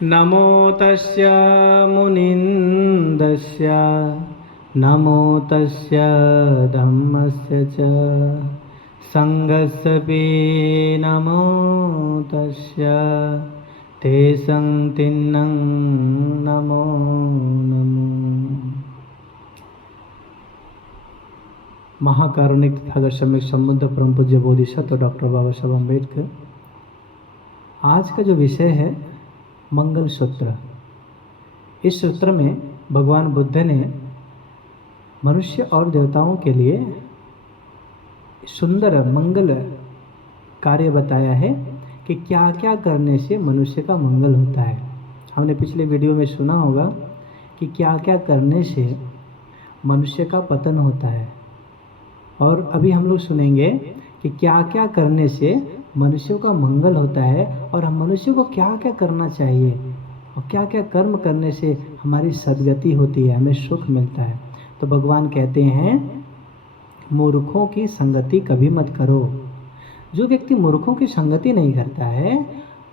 नमो तस्य मुनिन्दस्य नमो तस्य धम्मस्य च संघस्सपि नमो तस्य तेषां तिन्नं नमो नमो। महाकारुणिक तथा दशमिक संबुद्ध परम पूज्य बोधिसत्व डॉक्टर बाबा साहब अम्बेडकर। आज का जो विषय है मंगल सूत्र। इस सूत्र में भगवान बुद्ध ने मनुष्य और देवताओं के लिए सुंदर मंगल कार्य बताया है कि क्या क्या करने से मनुष्य का मंगल होता है। हमने पिछले वीडियो में सुना होगा कि क्या क्या करने से मनुष्य का पतन होता है, और अभी हम लोग सुनेंगे कि क्या क्या करने से मनुष्यों का मंगल होता है और हम मनुष्य को क्या क्या करना चाहिए और क्या क्या कर्म करने से हमारी सद्गति होती है, हमें सुख मिलता है। तो भगवान कहते हैं मूर्खों की संगति कभी मत करो। जो व्यक्ति मूर्खों की संगति नहीं करता है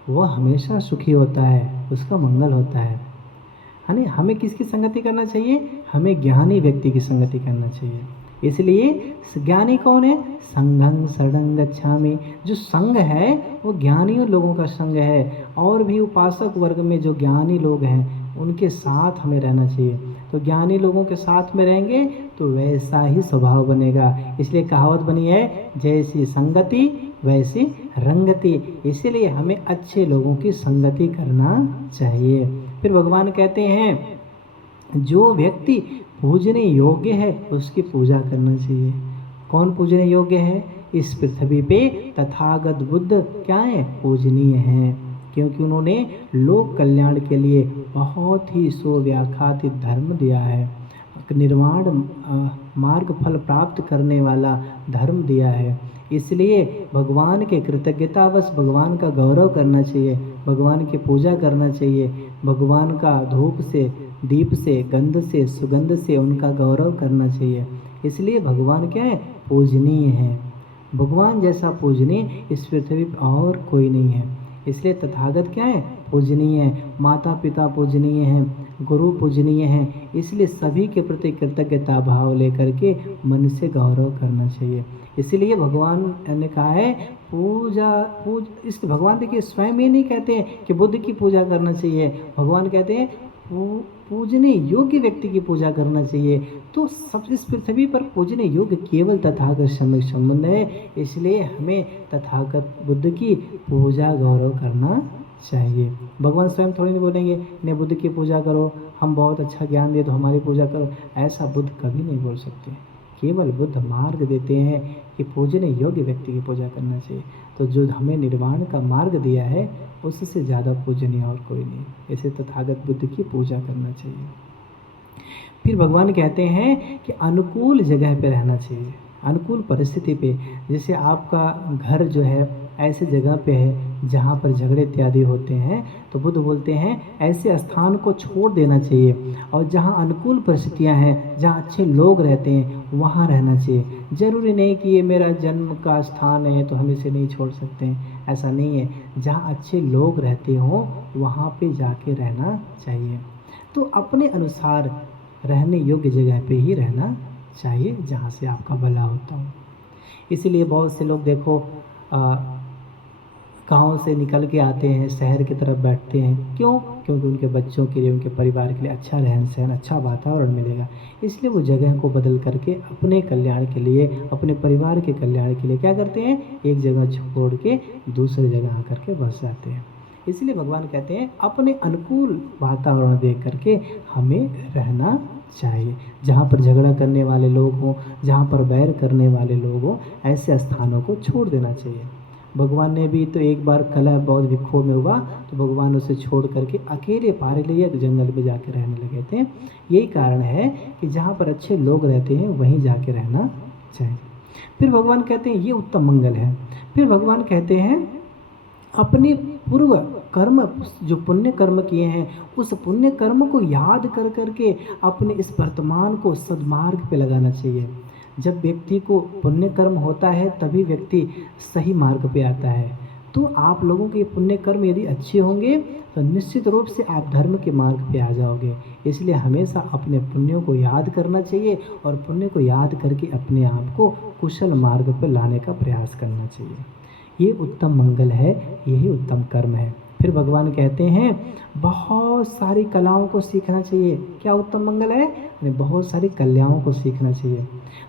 वह हमेशा सुखी होता है, उसका मंगल होता है। यानी हमें किसकी संगति करना चाहिए? हमें ज्ञानी व्यक्ति की संगति करना चाहिए। इसलिए ज्ञानी कौन है? संघं शरणं गच्छामि। जो संघ है वो ज्ञानी लोगों का संघ है, और भी उपासक वर्ग में जो ज्ञानी लोग हैं उनके साथ हमें रहना चाहिए। तो ज्ञानी लोगों के साथ में रहेंगे तो वैसा ही स्वभाव बनेगा। इसलिए कहावत बनी है, जैसी संगति वैसी रंगति। इसीलिए हमें अच्छे लोगों की संगति करना चाहिए। फिर भगवान कहते हैं जो व्यक्ति पूजने योग्य है उसकी पूजा करना चाहिए। कौन पूजने योग्य है? इस पृथ्वी पे तथागत बुद्ध क्या है? पूजनीय हैं, क्योंकि उन्होंने लोक कल्याण के लिए बहुत ही सुव्याख्यात धर्म दिया है, निर्वाण मार्ग फल प्राप्त करने वाला धर्म दिया है। इसलिए भगवान के कृतज्ञतावश भगवान का गौरव करना चाहिए, भगवान की पूजा करना चाहिए, भगवान का धूप से, दीप से, गंध से, सुगंध से उनका गौरव करना चाहिए। इसलिए भगवान क्या है? पूजनीय है। भगवान जैसा पूजनीय इस पृथ्वी पर और कोई नहीं है। इसलिए तथागत क्या है? पूजनीय है। माता पिता पूजनीय हैं, गुरु पूजनीय हैं। इसलिए सभी के प्रति कृतज्ञता भाव लेकर के मन से गौरव करना चाहिए। इसलिए भगवान ने कहा है इस भगवान देखिए स्वयं ये नहीं कहते हैं कि बुद्ध की पूजा करना चाहिए। भगवान कहते हैं पूजने योग्य व्यक्ति की पूजा करना चाहिए। तो सब इस पृथ्वी पर पूजने योग्य केवल तथागत संबंध है। इसलिए हमें तथागत बुद्ध की पूजा गौरव करना चाहिए। भगवान स्वयं थोड़ी नहीं बोलेंगे ने बुद्ध की पूजा करो, हम बहुत अच्छा ज्ञान दे तो हमारी पूजा करो। ऐसा बुद्ध कभी नहीं बोल सकते। केवल बुद्ध मार्ग देते हैं कि पूजने योग्य व्यक्ति की पूजा करना चाहिए। तो जो हमें निर्वाण का मार्ग दिया है उससे ज़्यादा पूजनीय और कोई नहीं। ऐसे तथागत बुद्ध की पूजा करना चाहिए। फिर भगवान कहते हैं कि अनुकूल जगह पे रहना चाहिए, अनुकूल परिस्थिति पे। जैसे आपका घर जो है ऐसे जगह पे है जहाँ पर झगड़े इत्यादि होते हैं, तो बुद्ध बोलते हैं ऐसे स्थान को छोड़ देना चाहिए, और जहाँ अनुकूल परिस्थितियाँ हैं, जहाँ अच्छे लोग रहते हैं, वहाँ रहना चाहिए। ज़रूरी नहीं कि ये मेरा जन्म का स्थान है तो हम इसे नहीं छोड़ सकते हैं, ऐसा नहीं है। जहाँ अच्छे लोग रहते हों वहाँ पे जाके रहना चाहिए। तो अपने अनुसार रहने योग्य जगह पे ही रहना चाहिए जहाँ से आपका भला होता हो। इसीलिए बहुत से लोग देखो गाँव से निकल के आते हैं, शहर की तरफ बैठते हैं। क्यों? क्योंकि उनके बच्चों के लिए, उनके परिवार के लिए अच्छा रहन सहन, अच्छा वातावरण मिलेगा। इसलिए वो जगह को बदल करके अपने कल्याण के लिए, अपने परिवार के कल्याण के लिए क्या करते हैं? एक जगह छोड़ के दूसरी जगह आकर के बस जाते हैं। इसलिए भगवान कहते हैं अपने अनुकूल वातावरण देख करके हमें रहना चाहिए। जहाँ पर झगड़ा करने वाले लोग हों, जहाँ पर बैर करने वाले लोग हों, ऐसे स्थानों को छोड़ देना चाहिए। भगवान ने भी तो एक बार कलह बहुत विक्षोभ में हुआ तो भगवान उसे छोड़ करके अकेले पारिलिया जंगल में जाके रहने लगे थे। यही कारण है कि जहाँ पर अच्छे लोग रहते हैं वहीं जाके रहना चाहिए। फिर भगवान कहते हैं ये उत्तम मंगल है। फिर भगवान कहते हैं अपने पूर्व कर्म, जो पुण्य कर्म किए हैं, उस पुण्य कर्म को याद कर करके अपने इस वर्तमान को सद्मार्ग पे लगाना चाहिए। जब व्यक्ति को पुण्य कर्म होता है तभी व्यक्ति सही मार्ग पे आता है। तो आप लोगों के पुण्य कर्म यदि अच्छे होंगे तो निश्चित रूप से आप धर्म के मार्ग पे आ जाओगे। इसलिए हमेशा अपने पुण्यों को याद करना चाहिए और पुण्य को याद करके अपने आप को कुशल मार्ग पर लाने का प्रयास करना चाहिए। ये उत्तम मंगल है, यही उत्तम कर्म है। फिर भगवान कहते हैं बहुत सारी कलाओं को सीखना चाहिए। क्या उत्तम मंगल है? बहुत सारी कलाओं को सीखना चाहिए।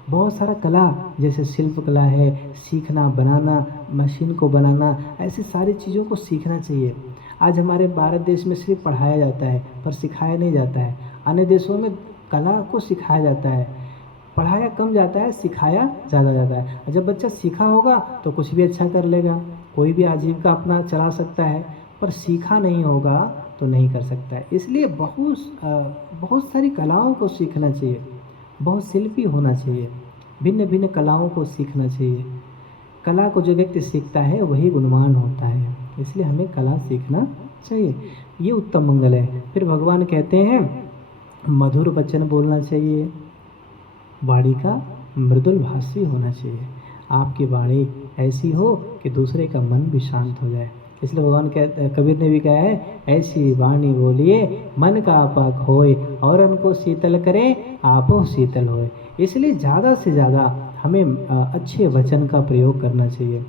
बहुत सारा कला जैसे शिल्प कला है, सीखना, बनाना, मशीन को बनाना, ऐसी सारी चीज़ों को सीखना चाहिए। आज हमारे भारत देश में सिर्फ पढ़ाया जाता है पर सिखाया नहीं जाता है। अन्य देशों में कला को सिखाया जाता है, पढ़ाया कम जाता है, सिखाया ज़्यादा जाता है। जब बच्चा सीखा होगा तो कुछ भी अच्छा कर लेगा, कोई भी आजीविका अपना चला सकता है, पर सीखा नहीं होगा तो नहीं कर सकता है। इसलिए बहुत सारी कलाओं को सीखना चाहिए, बहुत शिल्पी होना चाहिए, भिन्न भिन्न कलाओं को सीखना चाहिए। कला को जो व्यक्ति सीखता है वही गुणवान होता है, इसलिए हमें कला सीखना चाहिए। ये उत्तम मंगल है। फिर भगवान कहते हैं मधुर वचन बोलना चाहिए, वाणी का मृदुल भाषी होना चाहिए। आपकी वाणी ऐसी हो कि दूसरे का मन भी शांत हो जाए। इसलिए भगवान कबीर ने भी कहा है ऐसी वाणी बोलिए मन का आपा खोए और उनको शीतल करे आपो शीतल होए। इसलिए ज़्यादा से ज़्यादा हमें अच्छे वचन का प्रयोग करना चाहिए।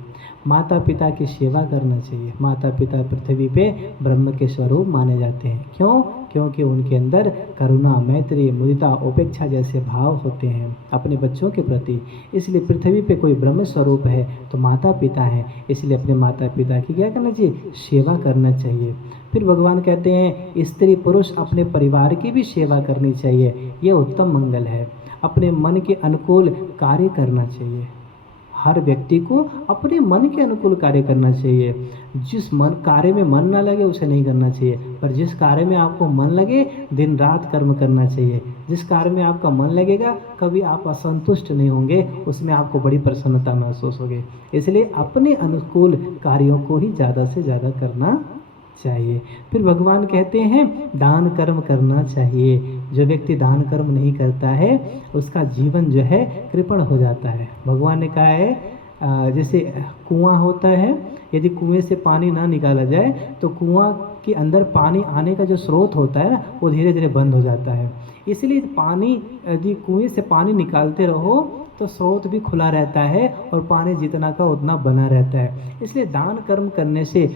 माता पिता की सेवा करना चाहिए। माता पिता पृथ्वी पे ब्रह्म के स्वरूप माने जाते हैं। क्यों? क्योंकि उनके अंदर करुणा, मैत्री, मुदिता, उपेक्षा जैसे भाव होते हैं अपने बच्चों के प्रति। इसलिए पृथ्वी पे कोई ब्रह्म स्वरूप है तो माता पिता हैं, इसलिए अपने माता पिता की क्या करना चाहिए? सेवा करना चाहिए। फिर भगवान कहते हैं स्त्री पुरुष अपने परिवार की भी सेवा करनी चाहिए। ये उत्तम मंगल है। अपने मन के अनुकूल कार्य करना चाहिए। हर व्यक्ति को अपने मन के अनुकूल कार्य करना चाहिए। जिस मन कार्य में मन ना लगे उसे नहीं करना चाहिए, पर जिस कार्य में आपको मन लगे दिन रात कर्म करना चाहिए। जिस कार्य में आपका मन लगेगा कभी आप असंतुष्ट नहीं होंगे, उसमें आपको बड़ी प्रसन्नता महसूस होगी। इसलिए अपने अनुकूल कार्यों को ही ज़्यादा से ज़्यादा करना चाहिए। फिर भगवान कहते हैं दान कर्म करना चाहिए। जो व्यक्ति दान कर्म नहीं करता है उसका जीवन जो है कृपण हो जाता है। भगवान ने कहा है जैसे कुआं होता है, यदि कुएं से पानी ना निकाला जाए तो कुआं के अंदर पानी आने का जो स्रोत होता है वो धीरे धीरे बंद हो जाता है। इसलिए पानी यदि कुएं से पानी निकालते रहो तो स्रोत भी खुला रहता है और पानी जितना का उतना बना रहता है। इसलिए दान कर्म करने से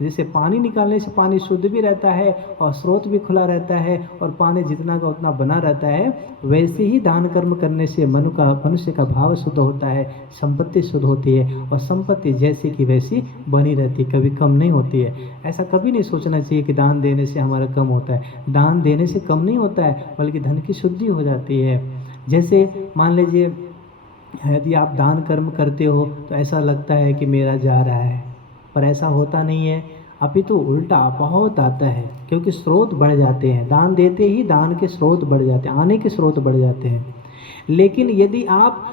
जैसे पानी निकालने से पानी शुद्ध भी रहता है और स्रोत भी खुला रहता है और पानी जितना का उतना बना रहता है, वैसे ही दान कर्म करने से मनुष्य का भाव शुद्ध होता है, संपत्ति शुद्ध होती है और संपत्ति जैसी की वैसी बनी रहती है, कभी कम नहीं होती है। ऐसा कभी नहीं सोचना चाहिए कि दान देने से हमारा कम होता है। दान देने से कम नहीं होता है बल्कि धन की शुद्धि हो जाती है। जैसे मान लीजिए यदि आप दान कर्म करते हो तो ऐसा लगता है कि मेरा जा रहा है, पर ऐसा होता नहीं है। अपितु उल्टा बहुत आता है, क्योंकि स्रोत बढ़ जाते हैं। दान देते ही दान के स्रोत बढ़ जाते हैं, आने के स्रोत बढ़ जाते हैं। लेकिन यदि आप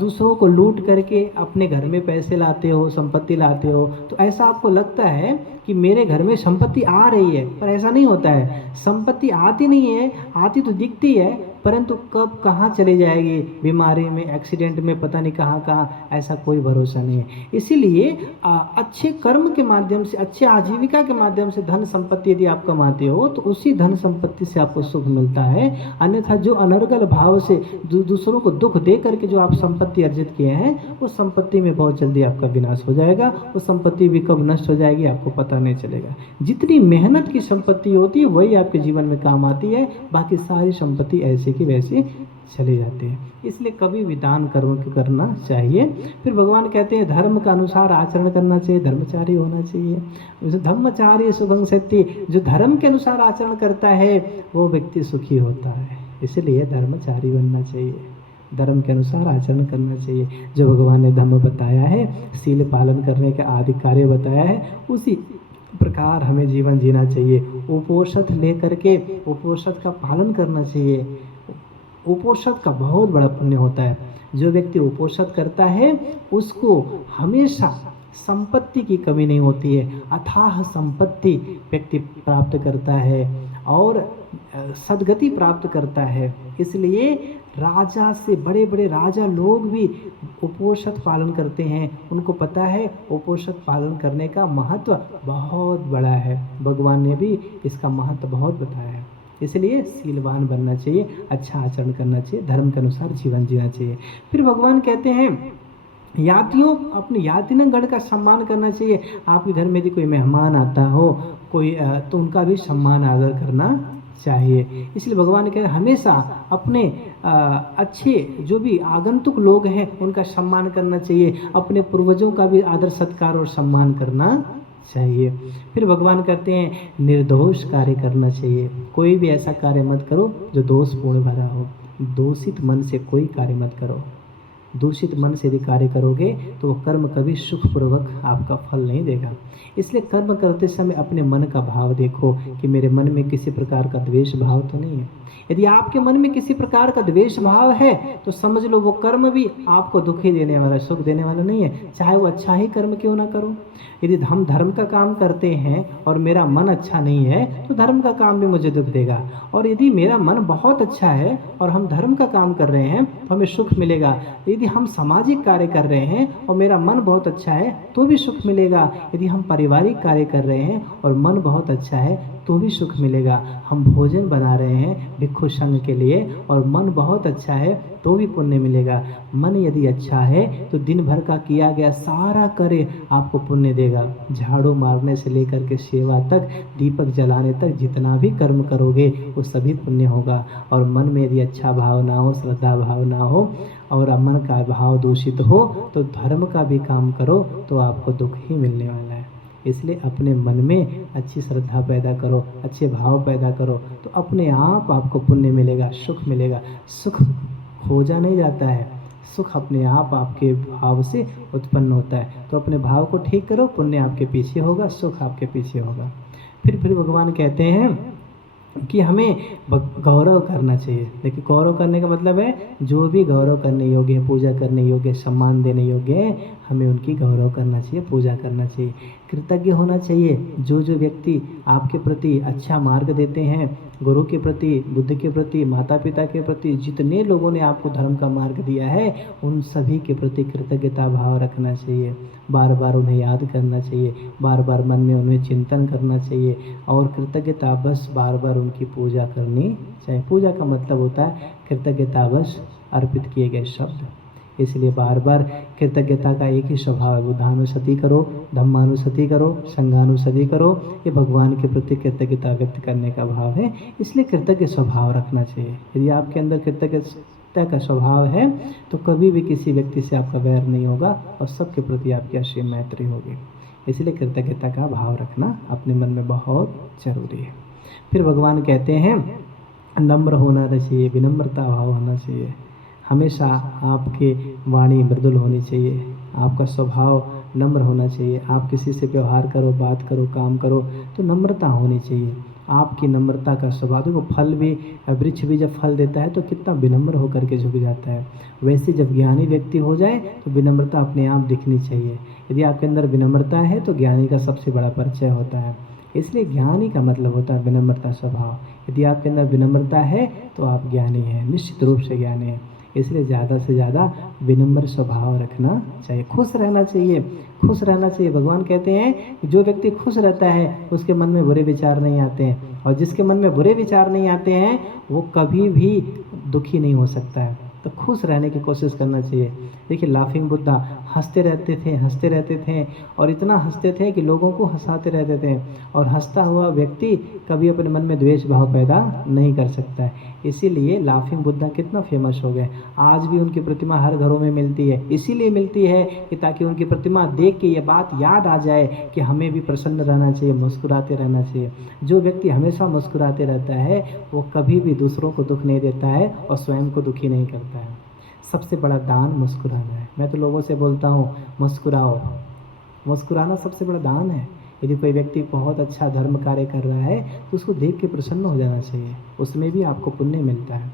दूसरों को लूट करके अपने घर में पैसे लाते हो, संपत्ति लाते हो, तो ऐसा आपको लगता है कि मेरे घर में संपत्ति आ रही है, पर ऐसा नहीं होता है। संपत्ति आती नहीं है, आती तो दिखती है, परंतु कब कहाँ चली जाएगी, बीमारी में, एक्सीडेंट में, पता नहीं कहाँ कहाँ, ऐसा कोई भरोसा नहीं है। इसीलिए अच्छे कर्म के माध्यम से, अच्छे आजीविका के माध्यम से धन संपत्ति यदि आप कमाते हो तो उसी धन संपत्ति से आपको सुख मिलता है। अन्यथा जो अनर्गल भाव से दूसरों को दुख दे करके जो आप संपत्ति अर्जित किए हैं, उस संपत्ति में बहुत जल्दी आपका विनाश हो जाएगा। वो संपत्ति भी कब नष्ट हो जाएगी आपको पता नहीं चलेगा। जितनी मेहनत की संपत्ति होती है वही आपके जीवन में काम आती है, बाकी सारी संपत्ति ऐसे की वैसे चले जाते हैं। इसलिए कभी भी दान कर्म करना चाहिए। फिर भगवान कहते हैं धर्म का अनुसार आचरण करना चाहिए, धर्मचारी होना चाहिए। धर्मचारी सुभंग सत्य, जो धर्म के अनुसार आचरण करता है वो व्यक्ति सुखी होता है। इसलिए धर्मचारी बनना चाहिए, धर्म के अनुसार आचरण करना चाहिए। जो भगवान ने धर्म बताया है, शील पालन करने का आदि कार्य बताया है, उसी प्रकार हमें जीवन जीना चाहिए। उपोषध लेकर के उपोषध का पालन करना चाहिए। उपोषध का बहुत बड़ा पुण्य होता है। जो व्यक्ति उपोषध करता है उसको हमेशा संपत्ति की कमी नहीं होती है, अथाह संपत्ति व्यक्ति प्राप्त करता है और सद्गति प्राप्त करता है। इसलिए राजा से बड़े बड़े राजा लोग भी उपोषित पालन करते हैं। उनको पता है उपोषित पालन करने का महत्व बहुत बड़ा है। भगवान ने भी इसका महत्व बहुत बताया है। इसलिए शीलवान बनना चाहिए, अच्छा आचरण करना चाहिए, धर्म के अनुसार जीवन जीना चाहिए। फिर भगवान कहते हैं यात्रियों, अपने यात्रीगण का सम्मान करना चाहिए। आपके घर में यदि कोई मेहमान आता हो कोई तो उनका भी सम्मान आदर करना चाहिए। इसलिए भगवान कह रहे हमेशा अपने अच्छे जो भी आगंतुक लोग हैं उनका सम्मान करना चाहिए। अपने पूर्वजों का भी आदर सत्कार और सम्मान करना चाहिए। फिर भगवान कहते हैं निर्दोष कार्य करना चाहिए। कोई भी ऐसा कार्य मत करो जो दोषपूर्ण भरा हो। दूषित मन से कोई कार्य मत करो। दूषित मन से यदि कार्य करोगे तो वो कर्म कभी सुखपूर्वक आपका फल नहीं देगा। इसलिए कर्म करते समय अपने मन का भाव देखो कि मेरे मन में किसी प्रकार का द्वेष भाव तो नहीं है। यदि आपके मन में किसी प्रकार का द्वेष भाव है तो समझ लो वो कर्म भी आपको दुखी देने वाला, सुख देने वाला नहीं है, चाहे वो अच्छा ही कर्म क्यों ना करो। यदि हम धर्म का काम करते हैं और मेरा मन अच्छा नहीं है तो धर्म का काम भी मुझे दुख देगा। और यदि मेरा मन बहुत अच्छा है और हम धर्म का काम कर रहे हैं तो हमें सुख मिलेगा। यदि हम सामाजिक कार्य कर रहे हैं और मेरा मन बहुत अच्छा है तो भी सुख मिलेगा। यदि हम पारिवारिक कार्य कर रहे हैं और मन बहुत अच्छा है तो भी सुख मिलेगा। हम भोजन बना रहे हैं भिक्षु संघ के लिए और मन बहुत अच्छा है तो भी पुण्य मिलेगा। मन यदि अच्छा है तो दिन भर का किया गया सारा कार्य आपको पुण्य देगा। झाड़ू मारने से लेकर के सेवा तक, दीपक जलाने तक जितना भी कर्म करोगे वो सभी पुण्य होगा। और मन में यदि अच्छा भाव ना हो, श्रद्धा भाव ना हो और मन का भाव दूषित हो तो धर्म का भी काम करो तो आपको दुख ही मिलने वाला है। इसलिए अपने मन में अच्छी श्रद्धा पैदा करो, अच्छे भाव पैदा करो तो अपने आप आपको पुण्य मिलेगा, सुख मिलेगा। सुख खोजा नहीं जाता है, सुख अपने आप आपके भाव से उत्पन्न होता है। तो अपने भाव को ठीक करो, पुण्य आपके पीछे होगा, सुख आपके पीछे होगा। फिर भगवान कहते हैं कि हमें गौरव करना चाहिए। देखिए गौरव करने का मतलब है जो भी गौरव करने योग्य है, पूजा करने योग्य है, सम्मान देने योग्य है, हमें उनकी गौरव करना चाहिए, पूजा करना चाहिए। कृतज्ञ होना चाहिए। जो जो व्यक्ति आपके प्रति अच्छा मार्ग देते हैं, गुरु के प्रति, बुद्ध के प्रति, माता पिता के प्रति, जितने लोगों ने आपको धर्म का मार्ग दिया है उन सभी के प्रति कृतज्ञता भाव रखना चाहिए। बार बार उन्हें याद करना चाहिए, बार बार मन में उन्हें चिंतन करना चाहिए और कृतज्ञता बस बार बार उनकी पूजा करनी चाहिए। पूजा का मतलब होता है कृतज्ञता बस अर्पित किए गए शब्द। इसलिए बार बार कृतज्ञता का एक ही स्वभाव है, बुद्धानुसति करो, धम्मानुसति करो, संघानुसति करो। ये भगवान के प्रति कृतज्ञता व्यक्त करने का भाव है। इसलिए कृतज्ञ स्वभाव रखना चाहिए। यदि आपके अंदर कृतज्ञता का स्वभाव है तो कभी भी किसी व्यक्ति से आपका वैर नहीं होगा और सबके प्रति आपकी असीम मैत्री होगी। इसलिए कृतज्ञता का भाव रखना अपने मन में बहुत जरूरी है। फिर भगवान कहते हैं नम्र होना चाहिए, विनम्रता भाव होना चाहिए। हमेशा आपकी वाणी मृदुल होनी चाहिए, आपका स्वभाव नम्र होना चाहिए। आप किसी से व्यवहार करो, बात करो, काम करो तो नम्रता होनी चाहिए। आपकी नम्रता का स्वभाव, देखो फल भी, वृक्ष भी जब फल देता है तो कितना विनम्र होकर के झुक जाता है। वैसे जब ज्ञानी व्यक्ति हो जाए तो विनम्रता अपने आप दिखनी चाहिए। यदि आपके अंदर विनम्रता है तो ज्ञानी का सबसे बड़ा परिचय होता है। इसलिए ज्ञानी का मतलब होता है विनम्रता स्वभाव। यदि आपके अंदर विनम्रता है तो आप ज्ञानी हैं, निश्चित रूप से ज्ञानी हैं। इसलिए ज़्यादा से ज़्यादा विनम्र स्वभाव रखना चाहिए। खुश रहना चाहिए, खुश रहना चाहिए। भगवान कहते हैं कि जो व्यक्ति खुश रहता है उसके मन में बुरे विचार नहीं आते हैं और जिसके मन में बुरे विचार नहीं आते हैं वो कभी भी दुखी नहीं हो सकता है। तो खुश रहने की कोशिश करना चाहिए। देखिए लाफिंग बुद्धा हंसते रहते थे और इतना हंसते थे कि लोगों को हंसाते रहते थे। और हंसता हुआ व्यक्ति कभी अपने मन में द्वेष भाव पैदा नहीं कर सकता है। इसीलिए लाफिंग बुद्धा कितना फेमस हो गए। आज भी उनकी प्रतिमा हर घरों में मिलती है। इसीलिए मिलती है कि ताकि उनकी प्रतिमा देख के ये बात याद आ जाए कि हमें भी प्रसन्न रहना चाहिए, मुस्कुराते रहना चाहिए। जो व्यक्ति हमेशा मुस्कुराते रहता है वो कभी भी दूसरों को दुख नहीं देता है और स्वयं को दुखी नहीं करता है। सबसे बड़ा दान मुस्कुराना है। मैं तो लोगों से बोलता हूँ मुस्कुराओ। मुस्कुराना सबसे बड़ा दान है। यदि कोई व्यक्ति बहुत अच्छा धर्म कार्य कर रहा है तो उसको देख के प्रसन्न हो जाना चाहिए, उसमें भी आपको पुण्य मिलता है।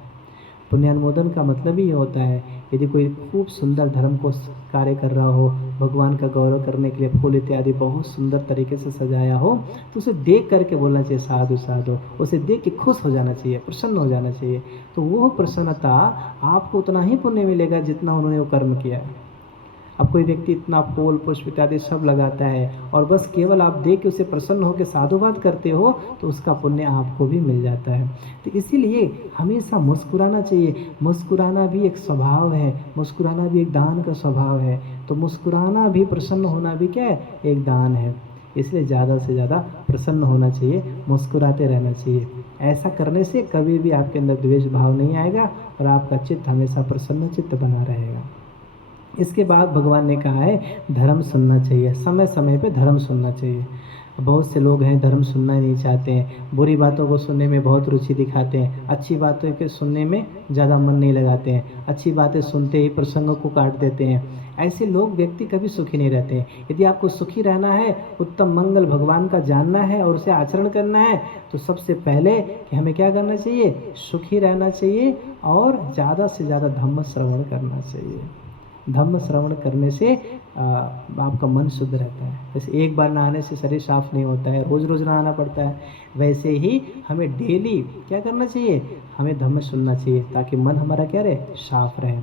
पुण्यानुमोदन का मतलब ही होता है यदि कोई खूब सुंदर धर्म को कार्य कर रहा हो भगवान का गौरव करने के लिए फूल इत्यादि बहुत सुंदर तरीके से सजाया हो, तो उसे देख करके बोलना चाहिए साधु साधु, उसे देख के खुश हो जाना चाहिए, प्रसन्न हो जाना चाहिए। तो वो प्रसन्नता आपको उतना ही पुण्य मिलेगा जितना उन्होंने वो कर्म किया है। अब कोई व्यक्ति इतना फूल पुष्प इत्यादि सब लगाता है और बस केवल आप देख के उसे प्रसन्न होकर साधुवाद करते हो, तो उसका पुण्य आपको भी मिल जाता है। तो इसीलिए हमेशा मुस्कुराना चाहिए। मुस्कुराना भी एक स्वभाव है, मुस्कुराना भी एक दान का स्वभाव है। तो मुस्कुराना भी, प्रसन्न होना भी क्या है, एक दान है। इसलिए ज़्यादा से ज़्यादा प्रसन्न होना चाहिए, मुस्कुराते रहना चाहिए। ऐसा करने से कभी भी आपके अंदर द्वेष भाव नहीं आएगा और आपका चित्त हमेशा प्रसन्न चित्त बना रहेगा। इसके बाद भगवान ने कहा है धर्म सुनना चाहिए, समय समय पे धर्म सुनना चाहिए। बहुत से लोग हैं धर्म सुनना ही नहीं चाहते हैं, बुरी बातों को सुनने में बहुत रुचि दिखाते हैं, अच्छी बातों के सुनने में ज़्यादा मन नहीं लगाते हैं, अच्छी बातें सुनते ही प्रसंगों को काट देते हैं। ऐसे लोग व्यक्ति कभी सुखी नहीं रहते हैं। यदि आपको सुखी रहना है, उत्तम मंगल भगवान का जानना है और उसे आचरण करना है, तो सबसे पहले कि हमें क्या करना चाहिए, सुखी रहना चाहिए और ज़्यादा से ज़्यादा धम्म श्रवण करना चाहिए। धम्म श्रवण करने से आपका मन शुद्ध रहता है। जैसे एक बार नहाने से शरीर साफ नहीं होता है, रोज़ रोज़ नहाना पड़ता है, वैसे ही हमें डेली क्या करना चाहिए, हमें धम्म सुनना चाहिए ताकि मन हमारा क्या रहे, साफ रहे।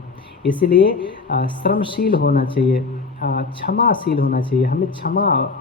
इसलिए श्रमशील होना चाहिए, क्षमाशील होना चाहिए। हमें क्षमा,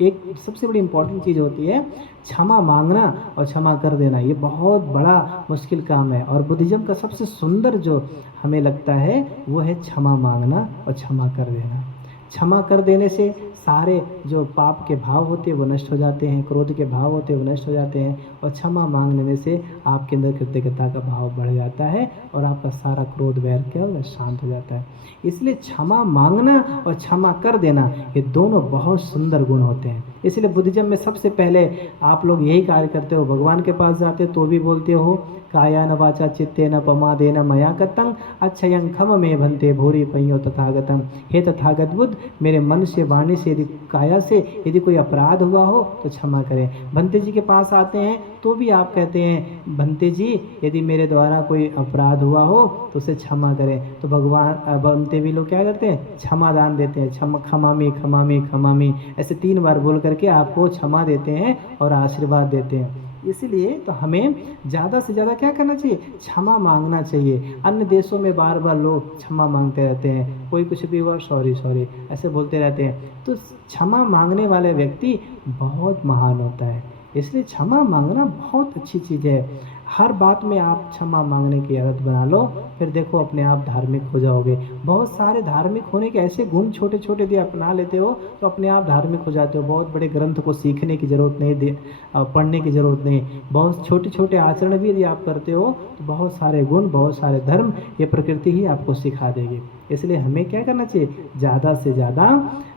एक सबसे बड़ी इम्पॉर्टेंट चीज़ होती है क्षमा मांगना और क्षमा कर देना। ये बहुत बड़ा मुश्किल काम है और बुद्धिज़्म का सबसे सुंदर जो हमें लगता है वो है क्षमा मांगना और क्षमा कर देना। क्षमा कर देने से सारे जो पाप के भाव होते हैं वो नष्ट हो जाते हैं, क्रोध के भाव होते हैं वो नष्ट हो जाते हैं और क्षमा मांग लेने से आपके अंदर कृतज्ञता का भाव बढ़ जाता है और आपका सारा क्रोध वैर क्या होगा, शांत हो जाता है। इसलिए क्षमा मांगना और क्षमा कर देना ये दोनों बहुत सुंदर गुण होते हैं। इसलिए बुद्धिज़्म में सबसे पहले आप लोग यही कार्य करते हो, भगवान के पास जाते हो तो भी बोलते हो कायान वाचा चित्तेन पमादेन मया कृतं अच्छयं खम मे भन्ते भूरि पयो तथागतम। हे तथागत बुद्ध, मेरे मन से, वाणी से, यदि काया से यदि कोई अपराध हुआ हो तो क्षमा करें। भंते जी के पास आते हैं तो भी आप कहते हैं भंते जी यदि मेरे द्वारा कोई अपराध हुआ हो तो उसे क्षमा करें। तो भगवान भंते भी लोग क्या करते हैं, क्षमा दान देते हैं, क्षमा खमामी खमामी खमामी, ऐसे 3 बार बोल करके आपको क्षमा देते हैं और आशीर्वाद देते हैं। इसलिए तो हमें ज़्यादा से ज़्यादा क्या करना चाहिए, क्षमा मांगना चाहिए। अन्य देशों में बार बार लोग क्षमा मांगते रहते हैं, कोई कुछ भी हुआ सॉरी सॉरी ऐसे बोलते रहते हैं। तो क्षमा मांगने वाले व्यक्ति बहुत महान होता है। इसलिए क्षमा मांगना बहुत अच्छी चीज़ है। हर बात में आप क्षमा मांगने की आदत बना लो, फिर देखो अपने आप धार्मिक हो जाओगे। बहुत सारे धार्मिक होने के ऐसे गुण छोटे छोटे यदि अपना लेते हो तो अपने आप धार्मिक हो जाते हो। बहुत बड़े ग्रंथ को सीखने की ज़रूरत नहीं, पढ़ने की ज़रूरत नहीं। बहुत छोटे छोटे आचरण भी यदि आप करते हो तो बहुत सारे गुण, बहुत सारे धर्म ये प्रकृति ही आपको सिखा देगी। इसलिए हमें क्या करना चाहिए, ज़्यादा से ज़्यादा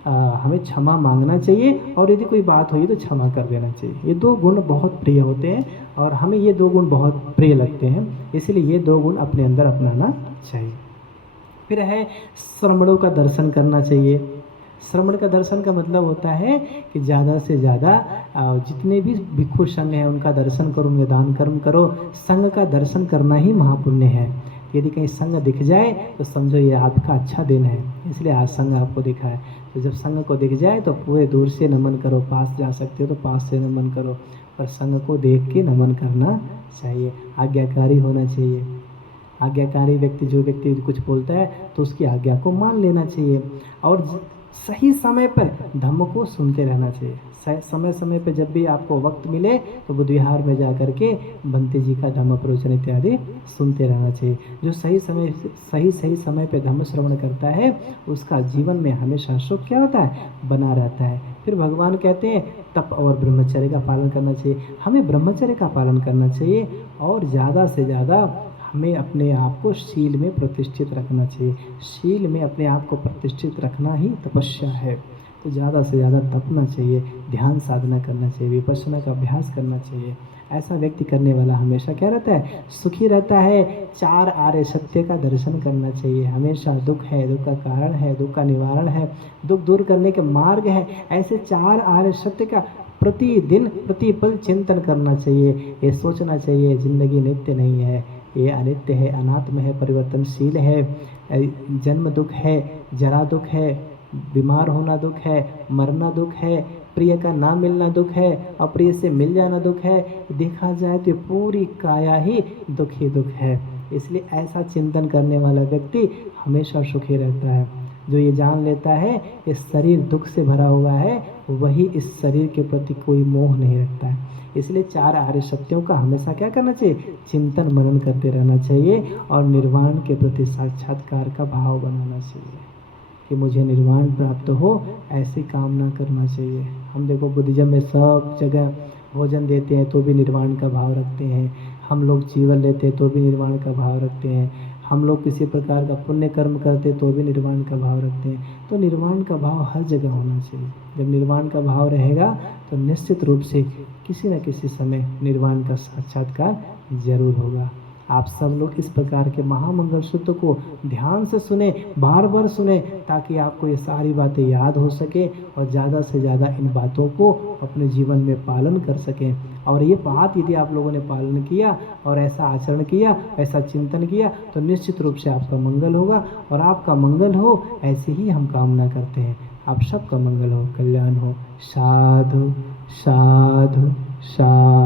हमें क्षमा मांगना चाहिए और यदि कोई बात हुई तो क्षमा कर देना चाहिए। ये 2 गुण बहुत प्रिय होते हैं और हमें ये 2 गुण बहुत प्रिय लगते हैं, इसलिए ये 2 गुण अपने अंदर अपनाना चाहिए। फिर है श्रमणों का दर्शन करना चाहिए। श्रमण का दर्शन का मतलब होता है कि ज़्यादा से ज़्यादा जितने भी भिक्षु संघ हैं उनका दर्शन करो, उनके दान कर्म करो। संघ का दर्शन करना ही महापुण्य है। यदि कहीं संघ दिख जाए तो समझो ये आपका अच्छा दिन है, इसलिए आज संघ आपको दिखा है। तो जब संघ को दिख जाए तो पूरे दूर से नमन करो, पास जा सकते हो तो पास से नमन करो, पर संघ को देख के नमन करना चाहिए। आज्ञाकारी होना चाहिए। आज्ञाकारी व्यक्ति, जो व्यक्ति कुछ बोलता है तो उसकी आज्ञा को मान लेना चाहिए और सही समय पर धम्म को सुनते रहना चाहिए। समय समय पर जब भी आपको वक्त मिले तो बुद्ध विहार में जा कर के बंते जी का धम्म प्रवचन इत्यादि सुनते रहना चाहिए। जो सही समय पे धम्म श्रवण करता है उसका जीवन में हमेशा सुख क्या होता है, बना रहता है। फिर भगवान कहते हैं तप और ब्रह्मचर्य का पालन करना चाहिए। हमें ब्रह्मचर्य का पालन करना चाहिए और ज़्यादा से ज़्यादा हमें अपने आप को शील में प्रतिष्ठित रखना चाहिए। शील में अपने आप को प्रतिष्ठित रखना ही तपस्या है। तो ज़्यादा से ज़्यादा तपना चाहिए, ध्यान साधना करना चाहिए, विपश्यना का अभ्यास करना चाहिए। ऐसा व्यक्ति करने वाला हमेशा क्या रहता है, सुखी रहता है। 4 आर्य सत्य का दर्शन करना चाहिए। हमेशा दुख है, दुख का कारण है, दुख का निवारण है, दुख दूर करने के मार्ग है, ऐसे 4 आर्य सत्य का प्रतिदिन प्रतिपल चिंतन करना चाहिए। ये सोचना चाहिए जिंदगी नित्य नहीं है, ये अनित्य है, अनात्म है, परिवर्तनशील है, जन्म दुख है, जरा दुख है, बीमार होना दुख है, मरना दुख है, प्रिय का ना मिलना दुख है, अप्रिय से मिल जाना दुख है। देखा जाए तो पूरी काया ही दुख है। इसलिए ऐसा चिंतन करने वाला व्यक्ति हमेशा सुखी रहता है। जो ये जान लेता है कि शरीर दुख से भरा हुआ है, वही इस शरीर के प्रति कोई मोह नहीं रखता है। इसलिए 4 आर्य सत्यों का हमेशा क्या करना चाहिए? चिंतन मनन करते रहना चाहिए और निर्वाण के प्रति साक्षात्कार का भाव बनाना चाहिए कि मुझे निर्वाण प्राप्त हो, ऐसी कामना करना चाहिए। हम देखो बुद्धिज्म में सब जगह भोजन देते हैं तो भी निर्वाण का भाव रखते हैं, हम लोग जीवन लेते हैं तो भी निर्वाण का भाव रखते हैं, हम लोग किसी प्रकार का पुण्य कर्म करते तो भी निर्वाण का भाव रखते हैं। तो निर्वाण का भाव हर जगह होना चाहिए। जब निर्वाण का भाव रहेगा तो निश्चित रूप से किसी न किसी समय निर्वाण का साक्षात्कार जरूर होगा। आप सब लोग इस प्रकार के महामंगल सूत्र को ध्यान से सुने, बार बार सुने, ताकि आपको ये सारी बातें याद हो सके और ज़्यादा से ज़्यादा इन बातों को अपने जीवन में पालन कर सकें। और ये बात यदि आप लोगों ने पालन किया और ऐसा आचरण किया, ऐसा चिंतन किया, तो निश्चित रूप से आपका मंगल होगा। और आपका मंगल हो ऐसी ही हम कामना करते हैं। आप सबका मंगल हो, कल्याण हो। साधु साधु साधु।